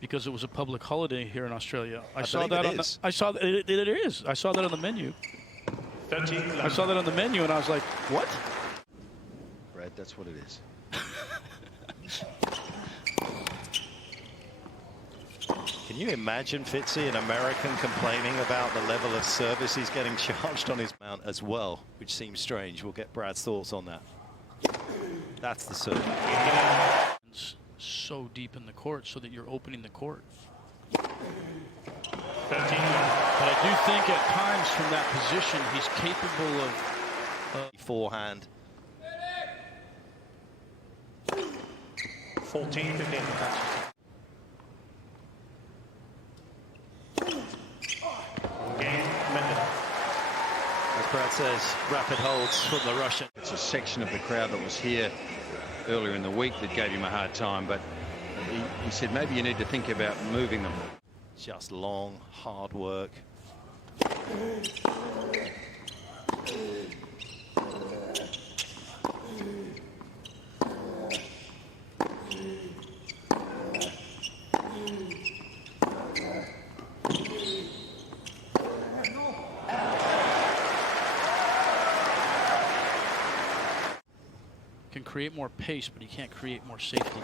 Because it was a public holiday here in Australia. I saw that on the, I saw that it is. I saw that on the menu. I saw that on the menu and I was like, what? Brad, that's what it is. Can you imagine, Fitzy, an American complaining about the level of service he's getting charged on his mount as well, which seems strange. We'll get Brad's thoughts on that. That's the serve. So deep in the court so that you're opening the court. But I do think at times from that position he's capable of forehand. 14-15. As Brad says, rapid holds from the Russian. It's a section of the crowd that was here earlier in the week that gave him a hard time, but he said maybe you need to think about moving them. Just long, hard work. Can create more pace, but he can't create more safety.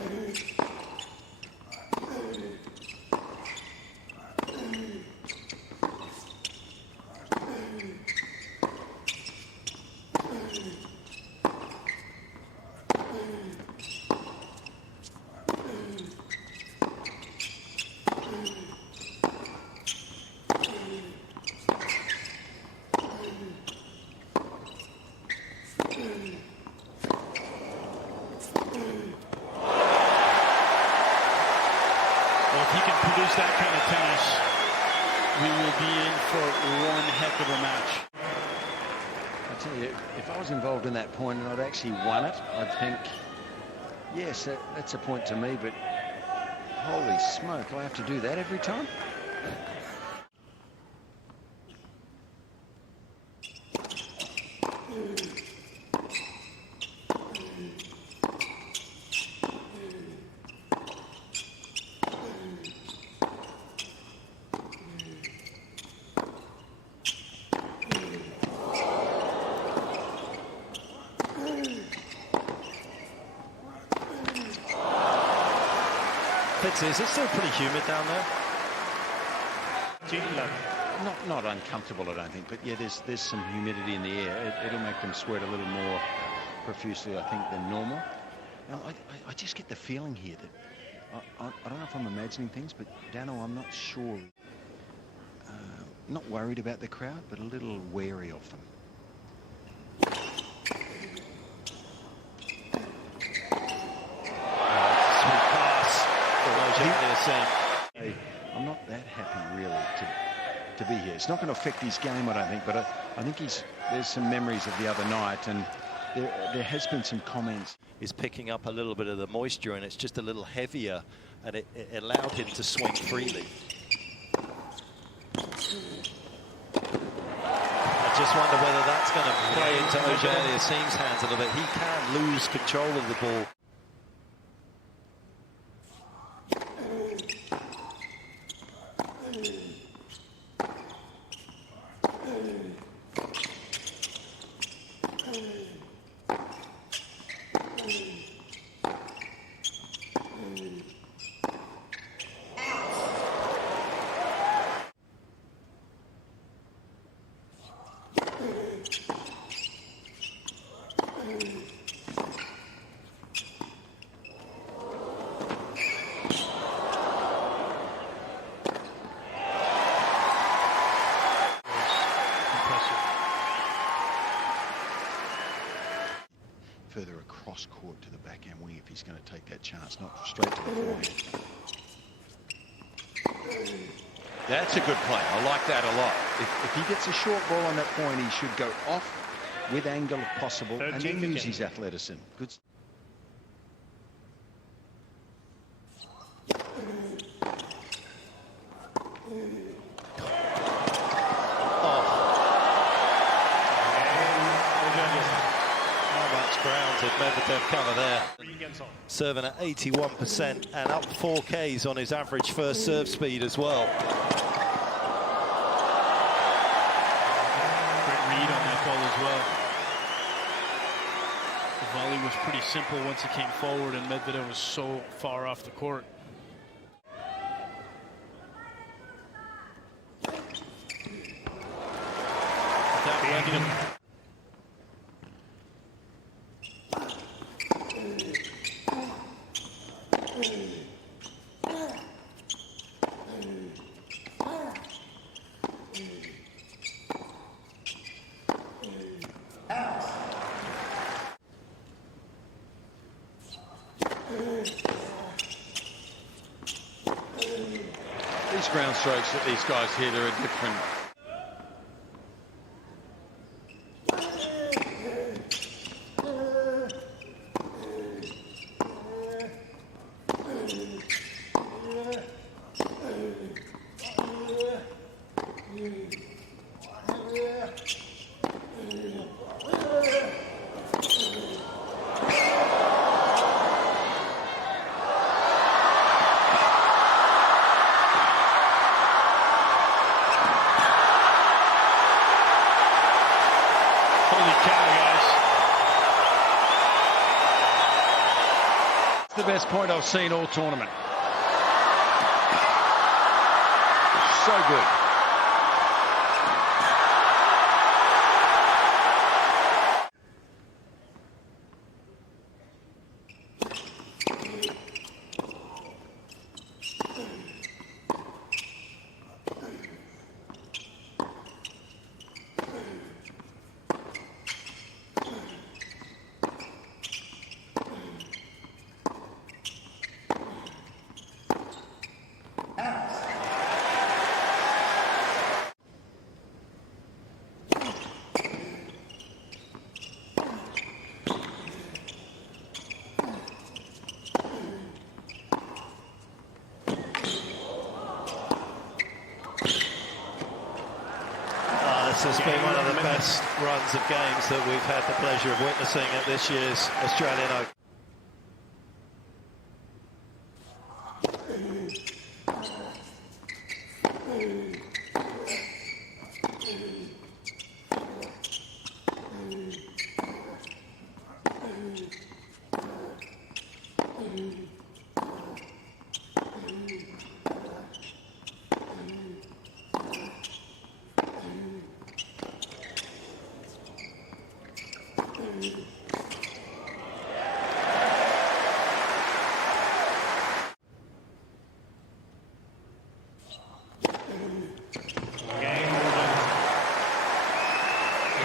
If he can produce that kind of tennis, we will be in for one heck of a match. I tell you, if I was involved in that point and I'd actually won it, I'd think, yes, that's a point to me, but holy smoke, I have to do that every time? Fitzy, is it still pretty humid down there? Not uncomfortable, I don't think, but yeah, there's some humidity in the air. It'll make them sweat a little more profusely, I think, than normal. Now, I just get the feeling here that I don't know if I'm imagining things, but Dano, I'm not sure. Not worried about the crowd, but a little wary of them. I'm not that happy really to be here. It's not going to affect his game, I don't think, but I think there's some memories of the other night, and there has been some comments. He's picking up a little bit of the moisture, and it's just a little heavier, and it allowed him to swing freely. I just wonder whether that's going to play into Auger-Aliassime's hands a little bit. He can lose control of the ball. Further across court to the backhand wing if he's going to take that chance, not straight to the forehand. That's a good play. I like that a lot. If he gets a short ball on that point, he should go off with angle if possible, and then use his athleticism. Good. Ground did Medvedev cover there. Serving at 81% and up 4 Ks on his average first serve speed as well. Great read on that ball as well. The volley was pretty simple once it came forward, and Medvedev was so far off the court. Without letting him. These ground strokes that these guys hit are a different. The best point I've seen all tournament. So good. This has been one of the best runs of games that we've had the pleasure of witnessing at this year's Australian Open.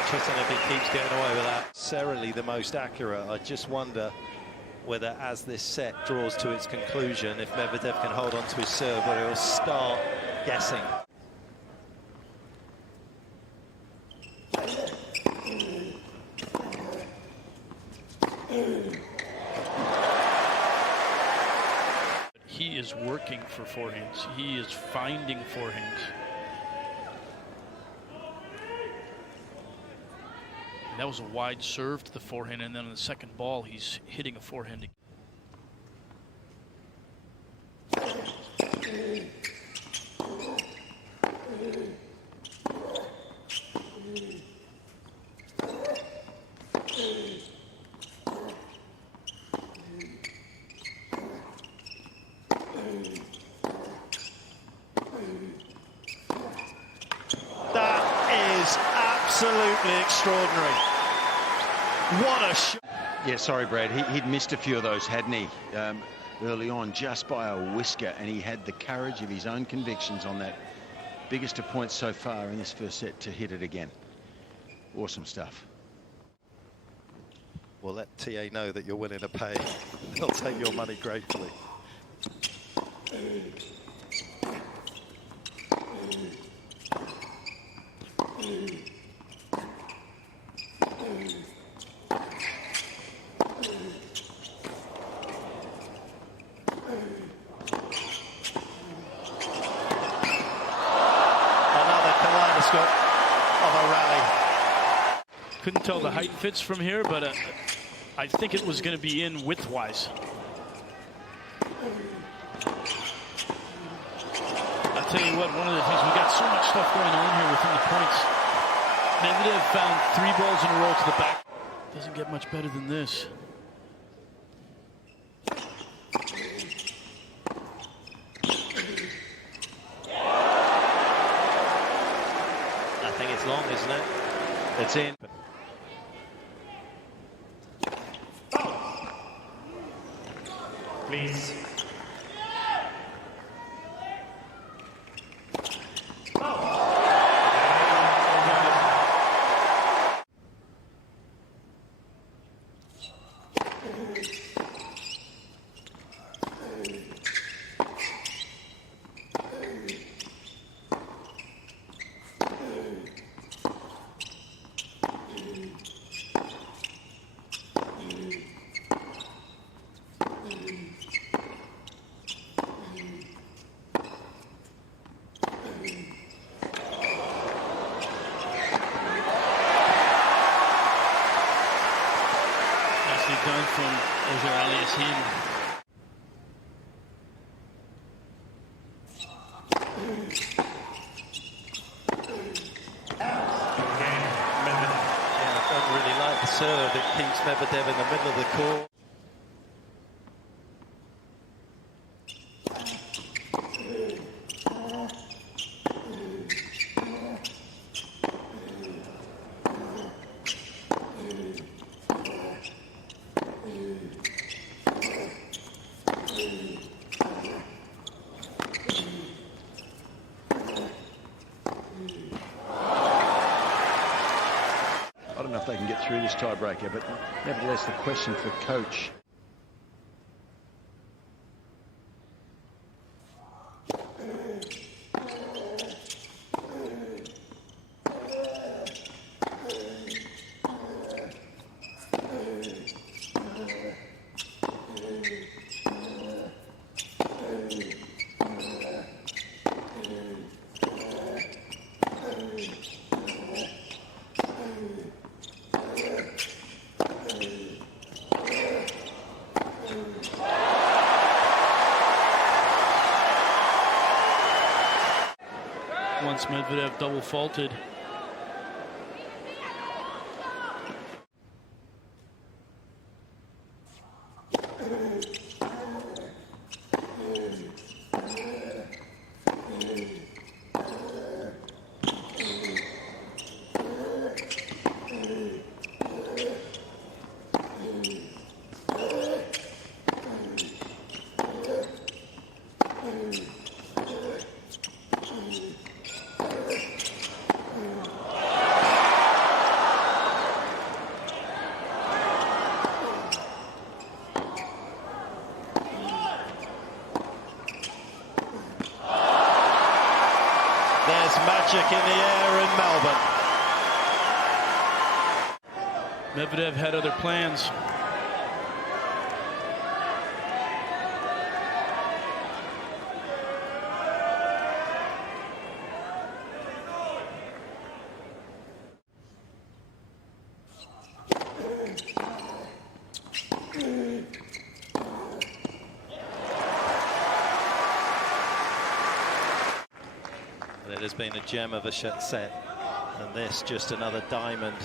Interesting if he keeps getting away with that. Necessarily the most accurate. I just wonder whether, as this set draws to its conclusion, if Medvedev can hold on to his serve, whether he'll start guessing. He is working for forehands. He is finding forehands. And that was a wide serve to the forehand, and then on the second ball, he's hitting a forehand. Absolutely extraordinary. What a shot. Yeah, sorry, Brad. He'd missed a few of those, hadn't he, early on, just by a whisker, and he had the courage of his own convictions on that biggest of points so far in this first set to hit it again. Awesome stuff. Well, let TA know that you're willing to pay. They'll take your money gratefully. Couldn't tell the height fits from here, but I think it was going to be in width-wise. I'll tell you what, one of the things, we got so much stuff going on here within the points. Medvedev found 3 balls in a row to the back. Doesn't get much better than this. I think it's long, isn't it? It's in. Please. Done from Auger-Aliassime. I don't really like the serve that keeps Medvedev in the middle of the court. I don't know if they can get through this tiebreaker, but nevertheless, the question for coach. Once Medvedev double faulted. There's magic in the air in Melbourne. Medvedev had other plans. It has been a gem of a set, and this just another diamond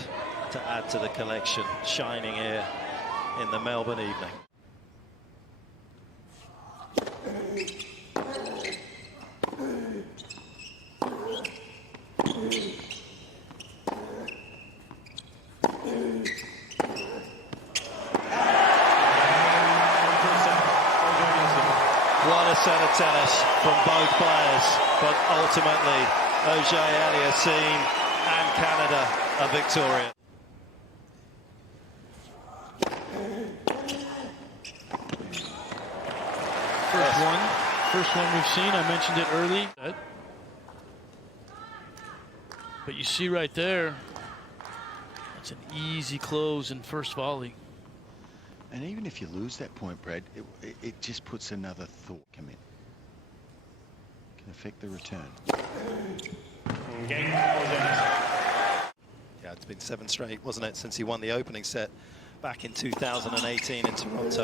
to add to the collection, shining here in the Melbourne evening. What a set of tennis from both players, but ultimately Auger-Aliassime and Canada are victorious. First one we've seen. I mentioned it early. But you see right there, that's an easy close in first volley. And even if you lose that point, Brad, it just puts another thought come in. Can affect the return. Yeah, it's been 7 straight, wasn't it, since he won the opening set back in 2018 in Toronto.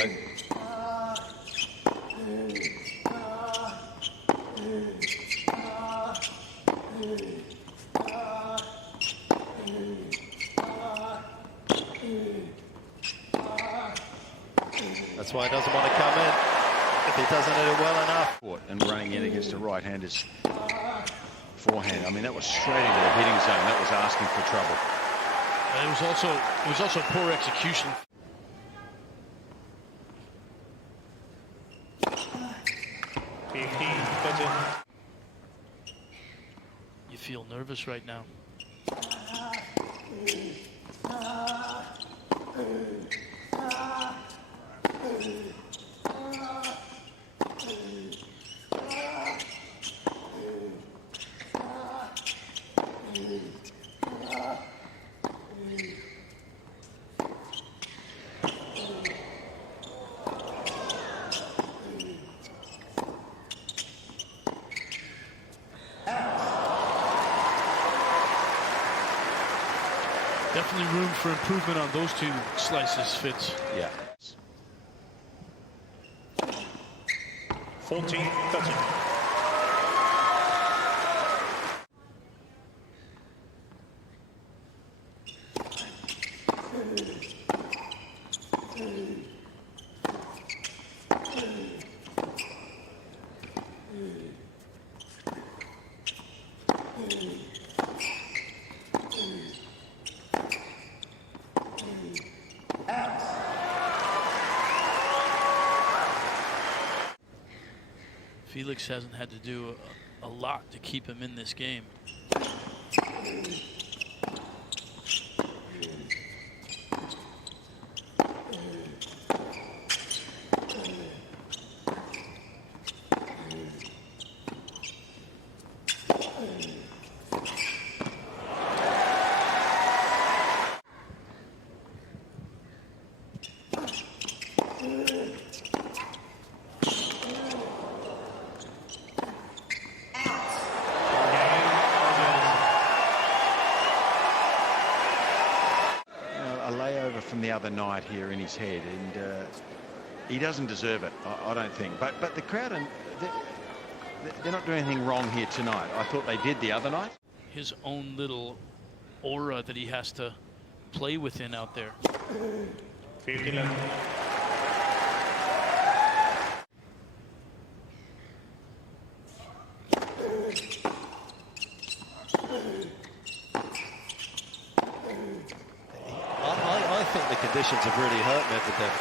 That's why he doesn't want to come in if he doesn't hit it well enough. And running in against a right-hander's forehand. I mean, that was straight into the hitting zone. That was asking for trouble. It was also poor execution. You feel nervous right now. Definitely room for improvement on those two slices, Fitz. Yeah. 14-13. Felix hasn't had to do a lot to keep him in this game. From the other night here in his head, and he doesn't deserve it, I don't think. But the crowd, and they're not doing anything wrong here tonight. I thought they did the other night. His own little aura that he has to play within out there. 15-11. I think the conditions have really hurt Medvedev.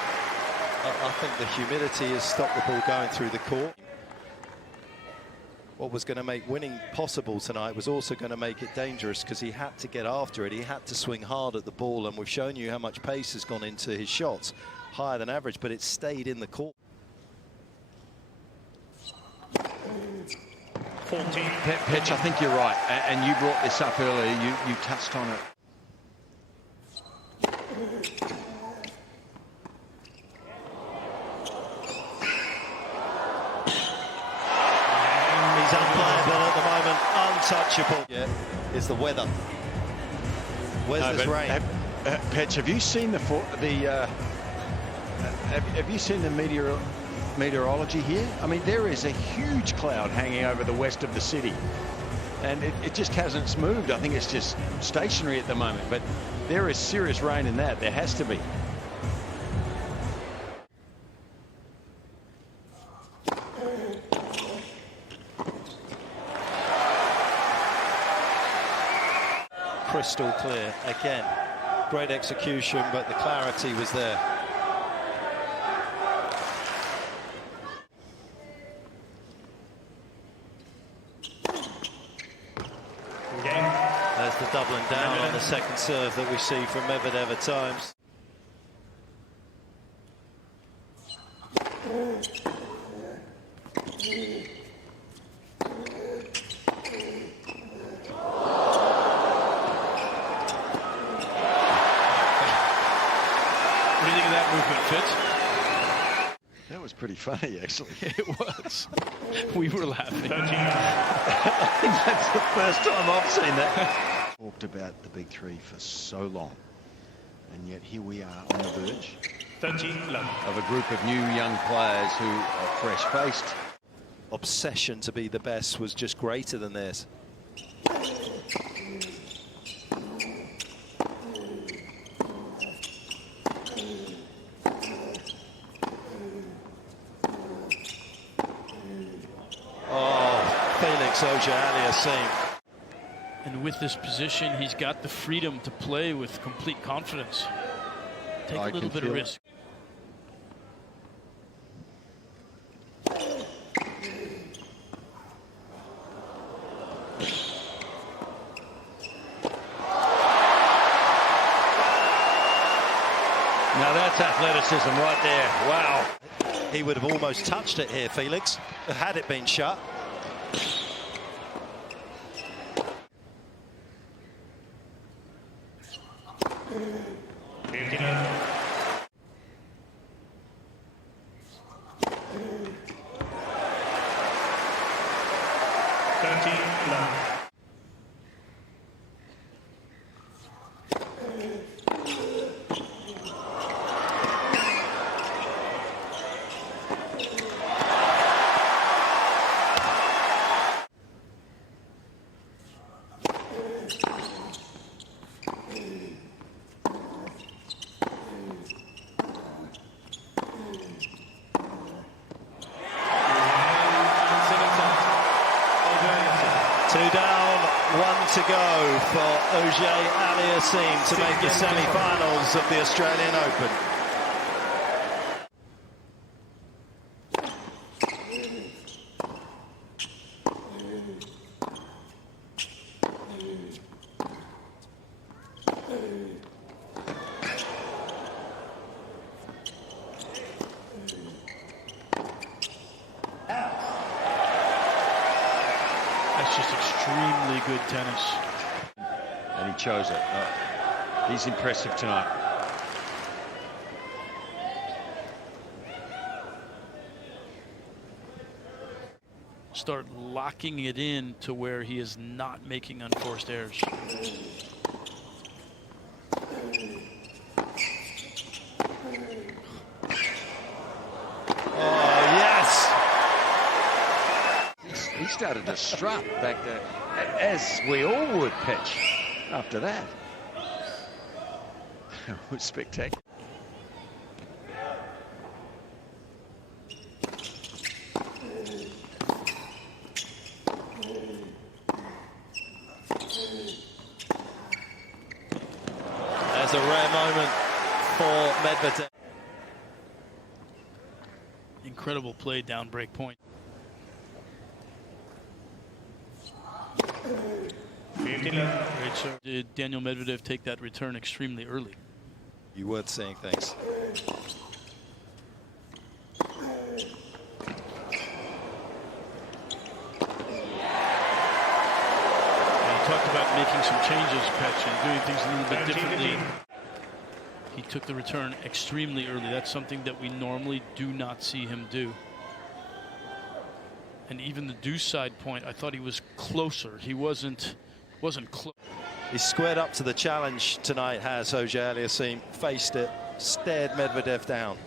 I think the humidity has stopped the ball going through the court. What was going to make winning possible tonight was also going to make it dangerous, because he had to get after it. He had to swing hard at the ball, and we've shown you how much pace has gone into his shots. Higher than average, but it stayed in the court. 14. Pitch, I think you're right, and you brought this up earlier. You touched on it. He's unplayable at the moment, untouchable. Yeah, it's the weather. Where's this rain? Petch, have you seen have you seen the meteorology here? I mean, there is a huge cloud hanging over the west of the city, and it just hasn't moved. I think it's just stationary at the moment, but there is serious rain in that. There has to be. Crystal clear again. Great execution, but the clarity was there. There's the doubling down on the second serve that we see from Medvedev at times. What do you think of that movement, Fitz? That was pretty funny, actually. It was. We were laughing. I think that's the first time I've seen that. Talked about the big three for so long. And yet here we are on the verge 13 love. of a group of new young players who are fresh-faced. Obsession to be the best was just greater than theirs. Oh, Felix Auger-Aliassime. And with this position, he's got the freedom to play with complete confidence. Take a little bit of risk. Now that's athleticism right there. Wow. He would have almost touched it here, Felix, had it been shut. Two down, one to go for Auger-Aliassime to make the semi-finals of the Australian Open. That's just extremely good tennis. And he chose it. He's impressive tonight. Start locking it in to where he is not making unforced errors. He started to strut back there, as we all would pitch after that. It was spectacular. There's a rare moment for Medvedev. Incredible play down break point. 15 love. Great serve. Did Daniil Medvedev take that return extremely early? You weren't seeing things. He talked about making some changes, Petch, and doing things a little bit differently. He took the return extremely early. That's something that we normally do not see him do. And even the deuce side point, I thought he was closer. He wasn't close. He's squared up to the challenge tonight, has Auger-Aliassime. Faced it, stared Medvedev down.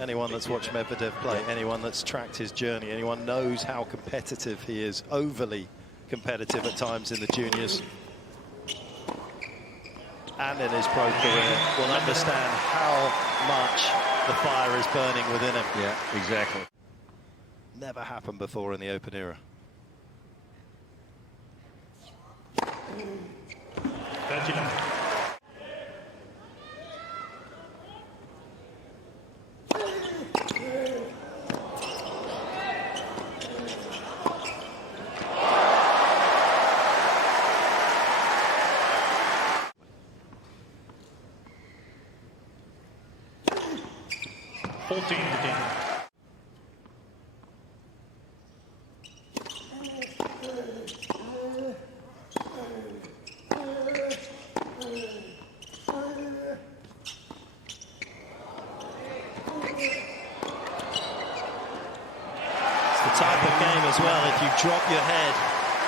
Anyone that's watched Medvedev play, anyone that's tracked his journey, anyone knows how competitive he is, overly competitive at times in the juniors and in his pro career, will understand how much the fire is burning within him. Yeah, exactly. Never happened before in the Open era. 30 love. drop your head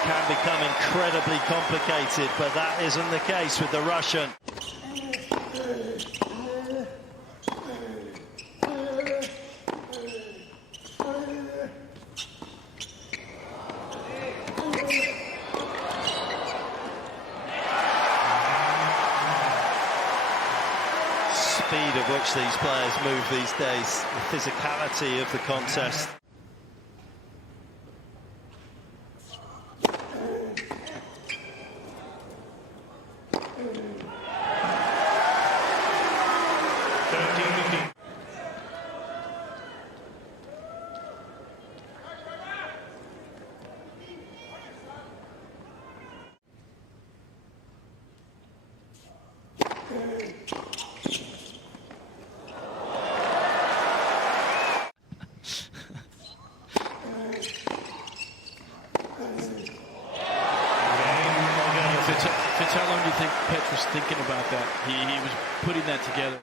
can become incredibly complicated, but that isn't the case with the Russian. Speed of which these players move these days, the physicality of the contest. Fitz, how long do you think Petr was thinking about that? He was putting that together.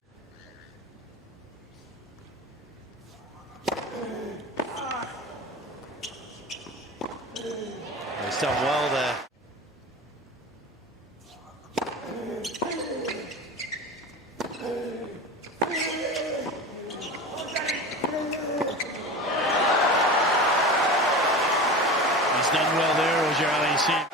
He's done well there. He's done well there, Auger-Aliassime.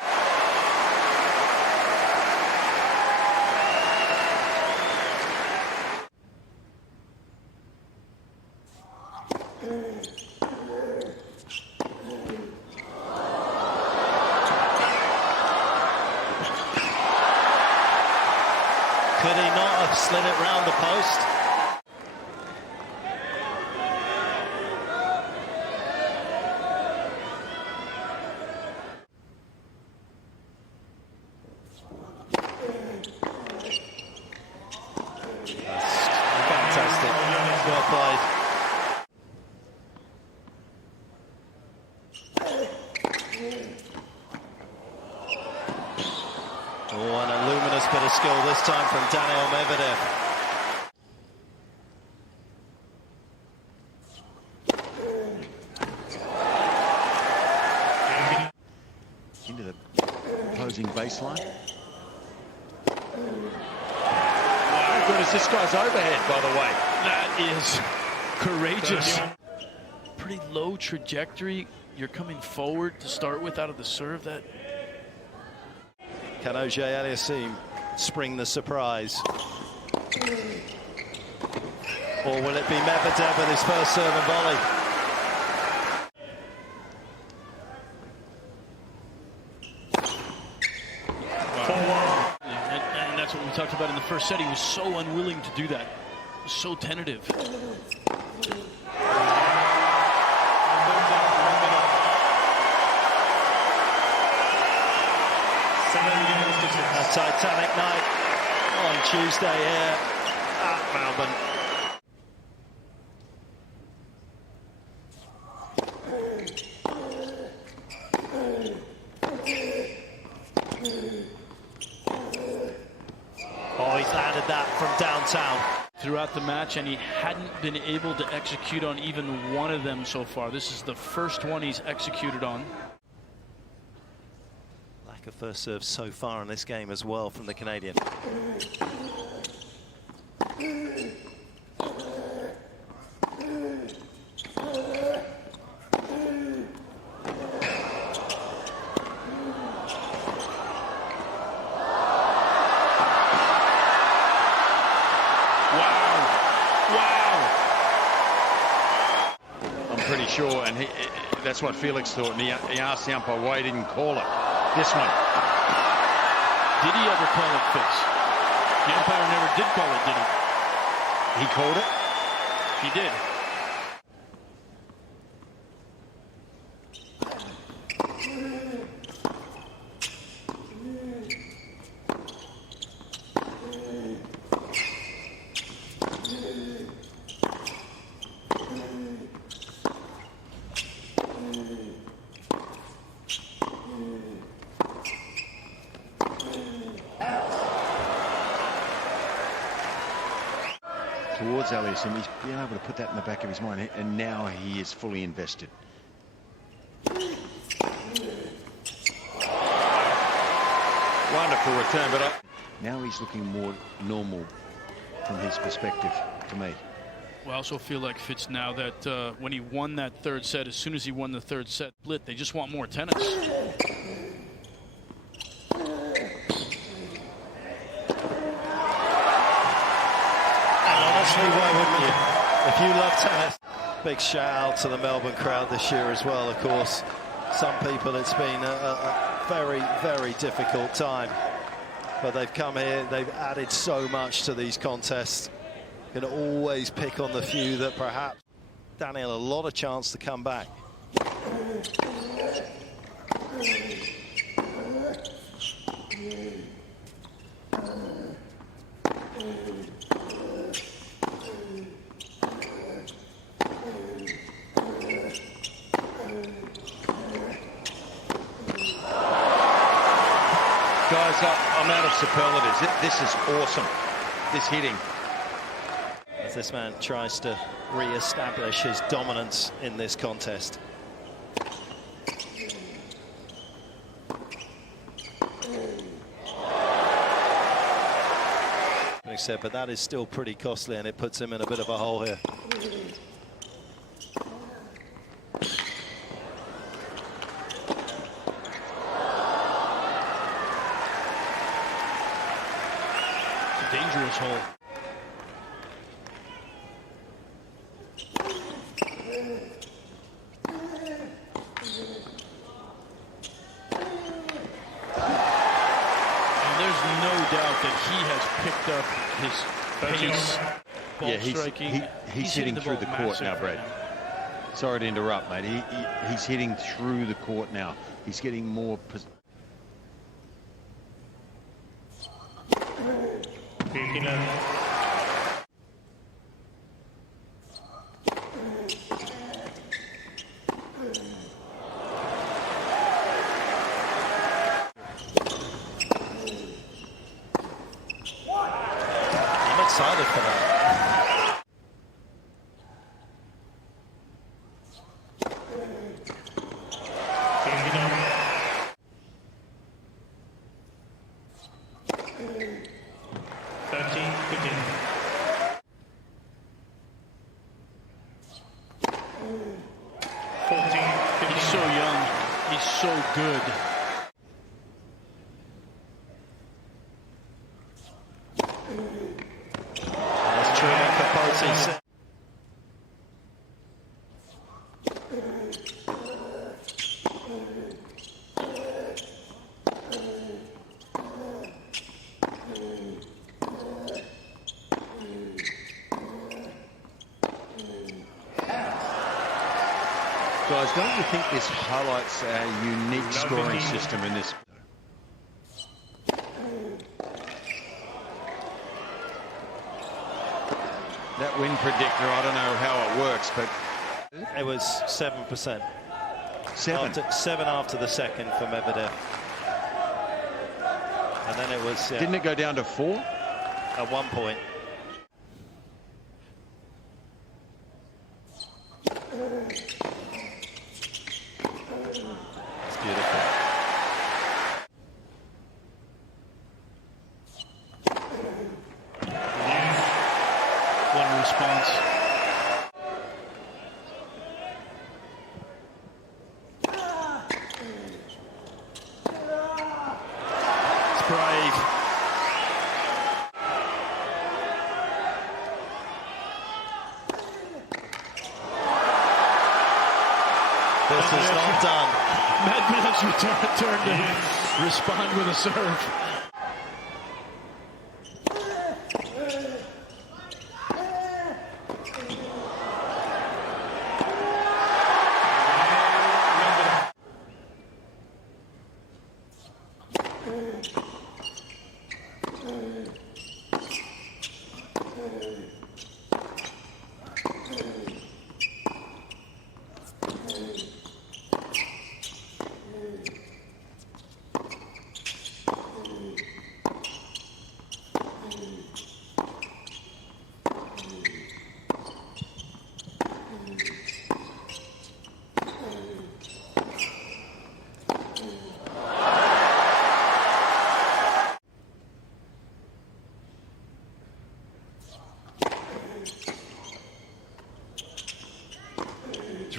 Could he not have slid it round the post? That's fantastic. Well played. Oh, and a luminous bit of skill this time from Daniil Medvedev. Into the opposing baseline. How good is this guy's overhead, by the way? That is courageous. Pretty low trajectory. You're coming forward to start with out of the serve. That. Can Auger-Aliassime spring the surprise? Or will it be Medvedev with his first serve and volley? And that's what we talked about in the first set. He was so unwilling to do that. He was so tentative. A Titanic night on Tuesday here at Melbourne. Oh, he's landed that from downtown. Throughout the match, and he hadn't been able to execute on even one of them so far. This is the first one he's executed on. Lack of first serve so far in this game as well from the Canadian. Pretty sure, and that's what Felix thought, and he asked the umpire why he didn't call it. This one. Did he ever call it, Fitz? The umpire never did call it, did he? He called it? He did. Towards Aliassime, he's been able to put that in the back of his mind, and now he is fully invested. Wonderful return, but now he's looking more normal from his perspective to me. Well, I also feel like Fitz now that when he won that third set, as soon as he won the third set split, they just want more tennis. Honestly, why wouldn't you? If you love tennis. Big shout out to the Melbourne crowd this year as well, of course. Some people, it's been a very, very difficult time. But they've come here, they've added so much to these contests. Can always pick on the few that perhaps Daniil a lot of chance to come back. Guys, I'm out of superlatives. This is awesome, this hitting. As this man tries to re-establish his dominance in this contest. Like I said, but that is still pretty costly, and it puts him in a bit of a hole here. Dangerous hole. And there's no doubt that he has picked up his pace, ball Yeah, striking. he's hitting through the ball court now, massive Brad. right now. Sorry to interrupt, mate. He's hitting through the court now. He's getting more. 15 love. I'm excited for that. He's so young. He's so good. That's true for both teams. Guys, don't you think this highlights our unique scoring system in this? That win predictor, I don't know how it works, but It was 7%. 7. 7 after the second for Medvedev. And then it was... Didn't it go down to 4? At one point. It's beautiful. What a response. It's brave. This is not done. Medvedev's return to respond with a serve.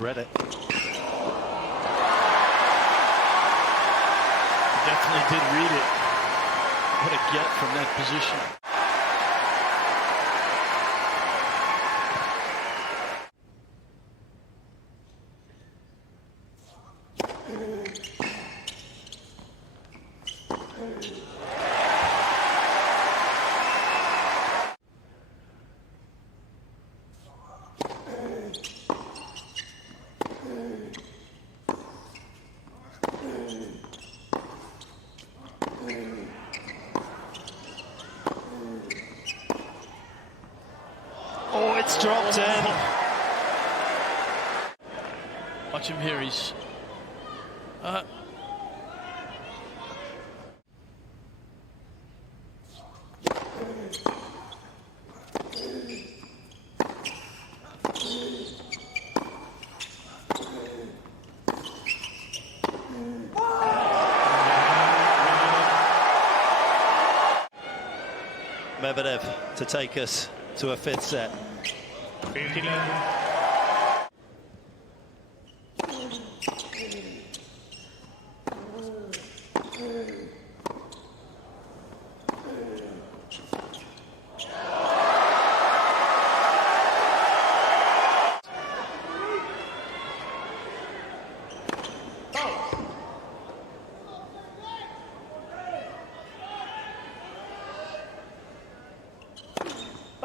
read it. Definitely did read it. What a get from that position. Oh, it's dropped in. Watch him here. He's Medvedev to take us to a fifth set. 15-11.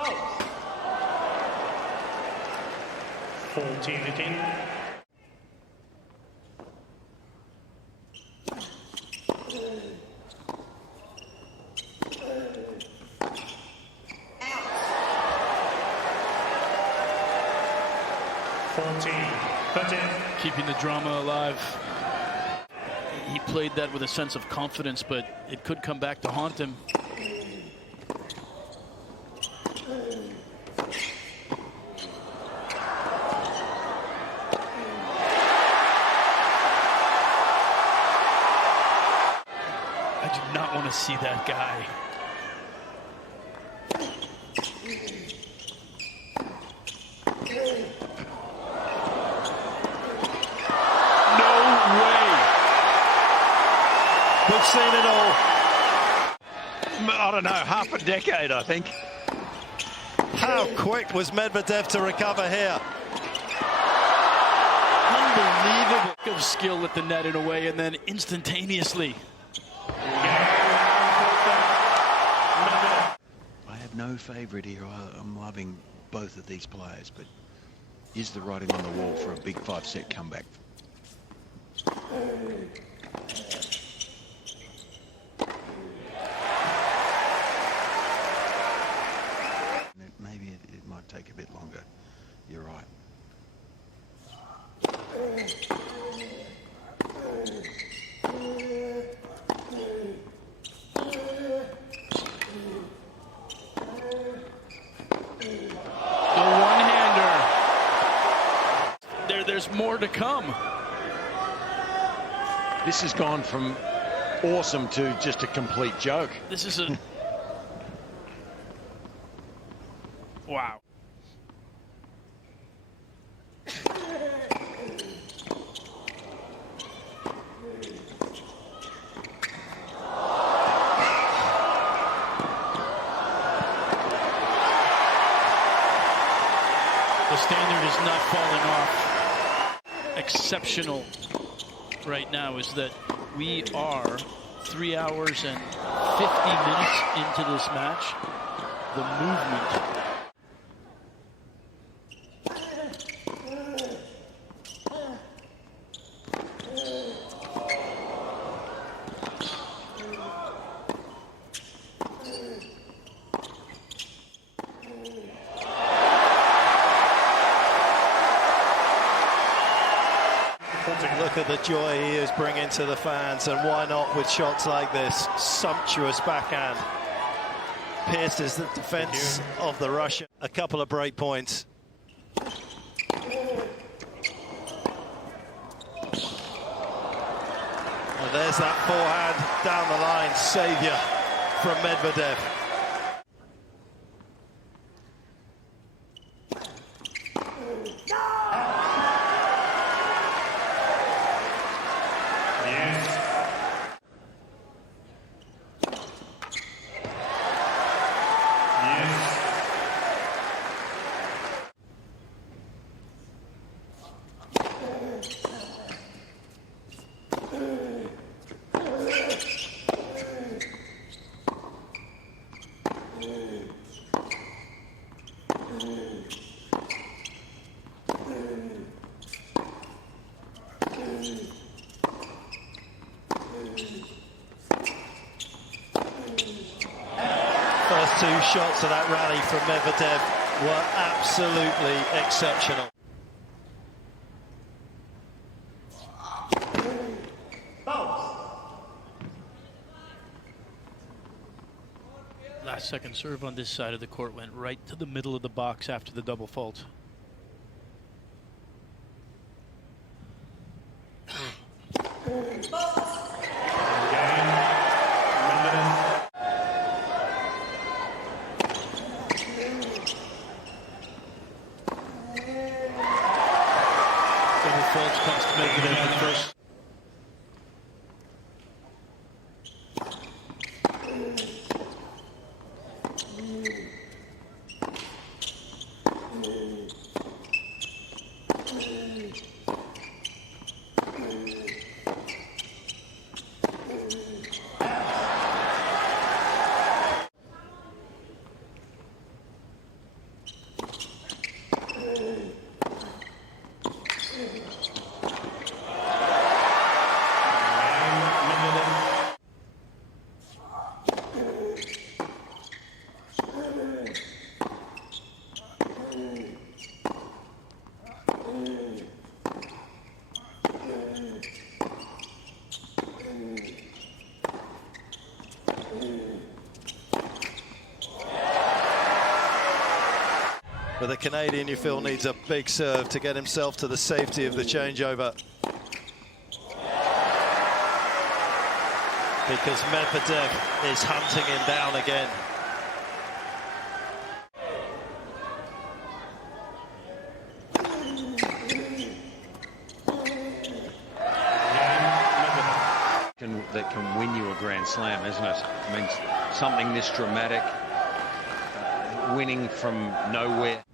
Oh. 14-18. keeping the drama alive. He played that with a sense of confidence, but it could come back to haunt him. I do not want to see that guy. We've seen it all. I don't know, half a decade, I think. How quick was Medvedev to recover here? Unbelievable of skill at the net in a way, and then instantaneously. I have no favourite here. I'm loving both of these players, but is the writing on the wall for a big 5-set comeback? Maybe it might take a bit longer. You're right. The one-hander. There's more to come. This has gone from awesome to just a complete joke. This is a... Wow. The standard is not falling off. Exceptional right now is that we are 3 hours and 50 minutes into this match. The movement. Look at the joy he is bringing to the fans, and why not with shots like this? Sumptuous backhand. Pierces the defense of the Russian. A couple of break points. Well, there's that forehand down the line, saviour from Medvedev. first two shots of that rally from Medvedev were absolutely exceptional. Last second serve on this side of the court went right to the middle of the box after the double fault. Double faults cost Medvedev the first. For the Canadian, you feel needs a big serve to get himself to the safety of the changeover. Because Medvedev is hunting him down again. That can win you a Grand Slam, isn't it? I mean, something this dramatic, winning from nowhere.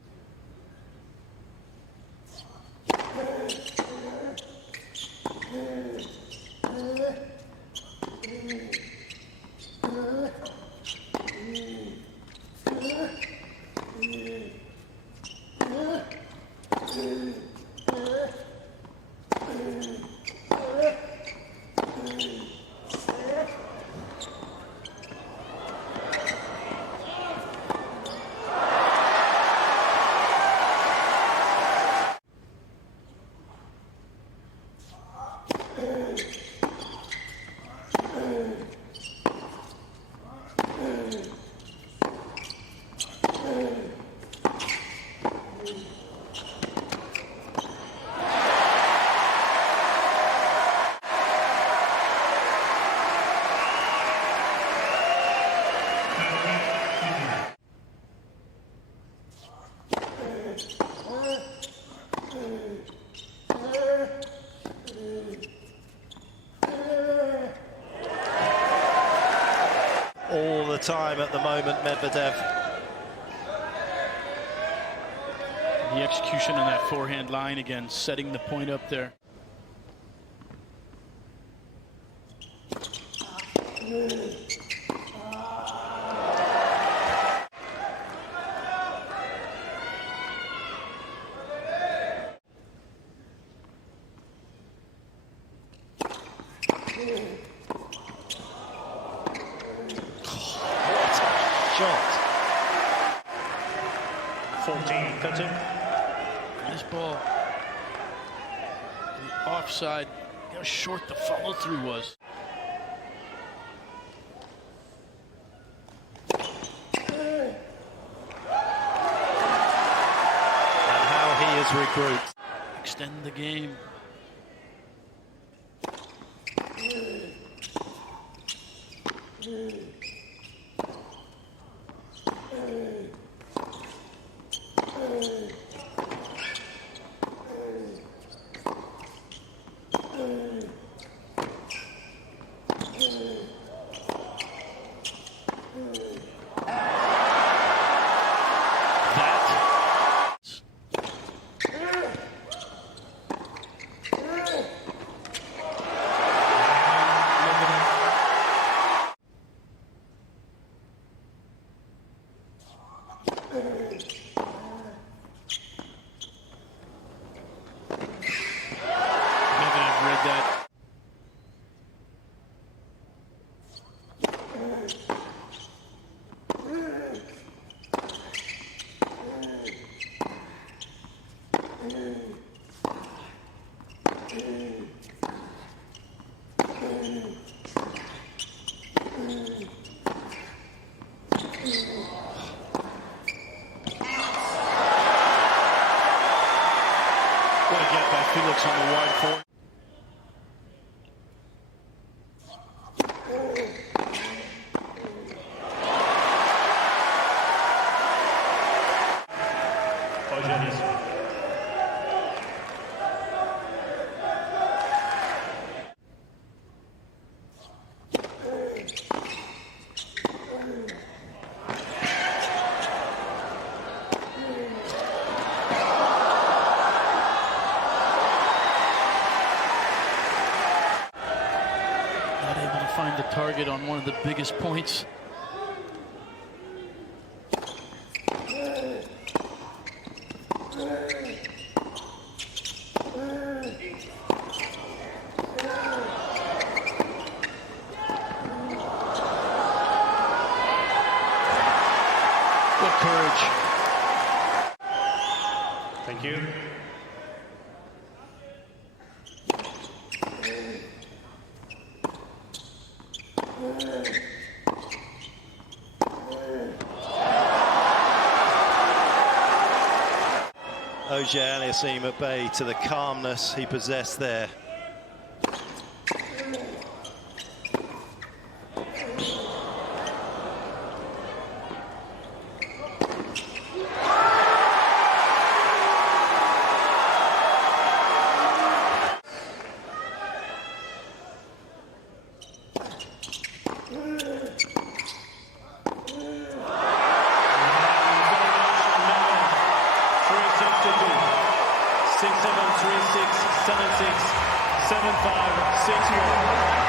All the time at the moment, Medvedev. The execution on that forehand line again, setting the point up there. Shot. 14-13. This ball, the offside, how short the follow through was. And how he has regrouped. Extend the game. target on one of the biggest points. What courage. Thank you. Auger-Aliassime at bay to the calmness he possessed there. Six, 7, 3, 6, 7, 6, 7, 5, 6, 1.